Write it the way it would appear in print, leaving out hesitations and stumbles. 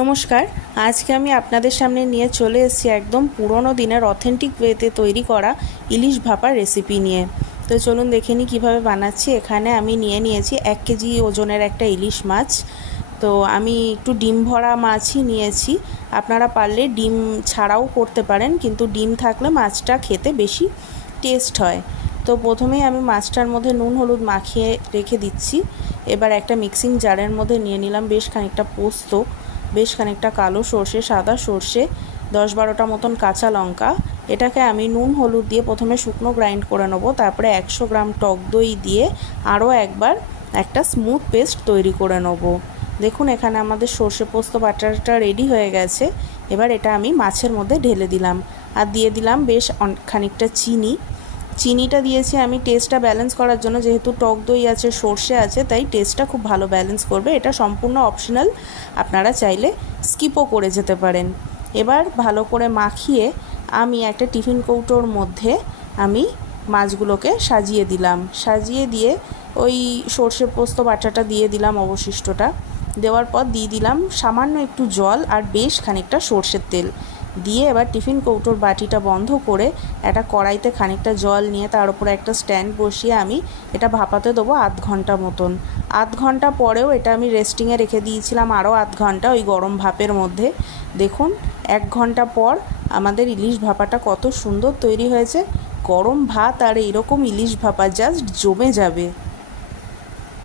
নমস্কার। আজকে আমি আপনাদের সামনে নিয়ে চলে এসেছি একদম পুরনো দিনের অথেন্টিক ওয়েতে তৈরি করা ইলিশ ভাপার রেসিপি নিয়ে। তো চলুন দেখে নিই কীভাবে বানাচ্ছি। এখানে আমি নিয়ে নিয়েছি 1 কেজি ওজনের একটা ইলিশ মাছ। তো আমি একটু ডিম ভরা মাছই নিয়েছি। আপনারা পারলে ডিম ছাড়াও করতে পারেন, কিন্তু ডিম থাকলে মাছটা খেতে বেশি টেস্ট হয়। তো প্রথমেই আমি মাছটার মধ্যে নুন হলুদ মাখিয়ে রেখে দিচ্ছি। এবার একটা মিক্সিং জারের মধ্যে নিয়ে নিলাম বেশ খানিকটা পোস্ত, বেশ খানিকটা কালো সর্ষে, সাদা সর্ষে, 10-12টা মতন কাঁচা লঙ্কা। এটাকে আমি নুন হলুদ দিয়ে প্রথমে শুকনো গ্রাইন্ড করে নেবো। তারপরে 100 গ্রাম টক দই দিয়ে আরও একবার একটা স্মুথ পেস্ট তৈরি করে নেবো। দেখুন এখানে আমাদের সর্ষে পোস্ত বাটারটা রেডি হয়ে গেছে। এবার এটা আমি মাছের মধ্যে ঢেলে দিলাম আর দিয়ে দিলাম বেশ খানিকটা চিনিটা দিয়েছি আমি টেস্টটা ব্যালেন্স করার জন্য। যেহেতু টক দই আছে, সর্ষে আছে, তাই টেস্টটা খুব ভালো ব্যালেন্স করবে। এটা সম্পূর্ণ অপশনাল, আপনারা চাইলে স্কিপও করে যেতে পারেন। এবার ভালো করে মাখিয়ে আমি একটা টিফিন কৌটোর মধ্যে আমি মাছগুলোকে সাজিয়ে দিলাম। সাজিয়ে দিয়ে ওই সর্ষে পোস্ত বাটাটা দিয়ে দিলাম, অবশিষ্টটা দেওয়ার পর দিয়ে দিলাম সামান্য একটু জল আর বেশ খানিকটা সর্ষের তেল দিয়ে এবার টিফিন কৌটোর বাটিটা বন্ধ করে একটা কড়াইতে খানিকটা জল নিয়ে তার উপরে একটা স্ট্যান্ড বসিয়ে আমি এটা ভাপাতে দেবো আধ ঘন্টা মতন। আধ ঘন্টা পরেও এটা আমি রেস্টিংয়ে রেখে দিয়েছিলাম আরও আধ ঘন্টা ওই গরম ভাপের মধ্যে। দেখুন 1 ঘন্টা পর আমাদের ইলিশ ভাপাটা কত সুন্দর তৈরি হয়েছে। গরম ভাত আর এইরকম ইলিশ ভাপা জাস্ট জমে যাবে।